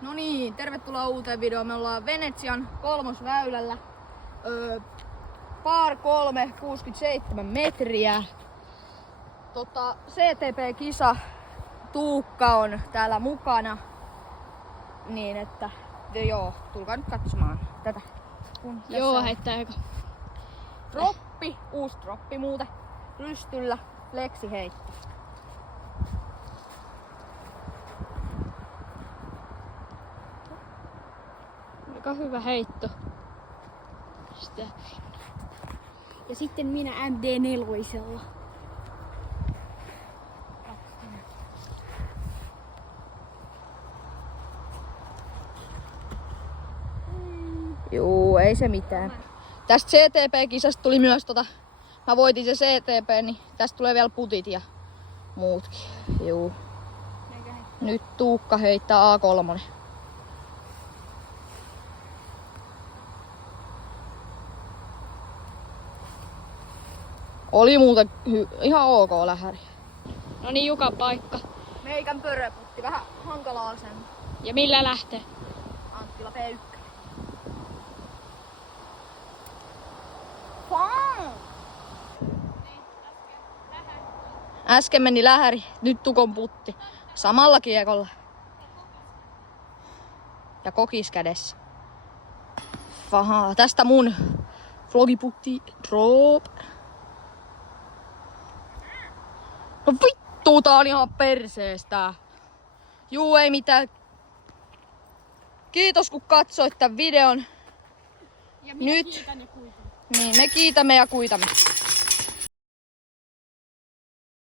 No niin, tervetuloa uuteen videoon. Me ollaan Venetsian kolmosväylällä. Par 3, 67 metriä. CTP-kisa Tuukka on täällä mukana. Niin että, joo, tulkaa nyt katsomaan tätä. Joo, heittääkö? Droppi, uusi droppi muuten. Rystyllä, fleksi heitto. Aika hyvä heitto. Sitä. Ja sitten minä MD4. Juu, ei se mitään. Tästä CTP-kisasta tuli myös mä voitin se CTP, niin tästä tulee vielä putit ja muutkin. Juu. Nyt Tuukka heittää A3. Oli muuten ihan ok lähäri. No niin, Jukan paikka. Meikän pöröputti, vähän hankalaa sen. Ja millä lähtee? Anttila P1. Fang! Äsken meni lähäri, nyt Tukon putti. Samalla kiekolla. Ja kokis kädessä. Fahaa, tästä mun vlogiputti drop. No vittu, tää on ihan perseestä. Juu, ei mitään. Kiitos kun katsoit tän videon. Ja nyt. Kiitän ja kuitan. Niin, me kiitämme ja kuitamme.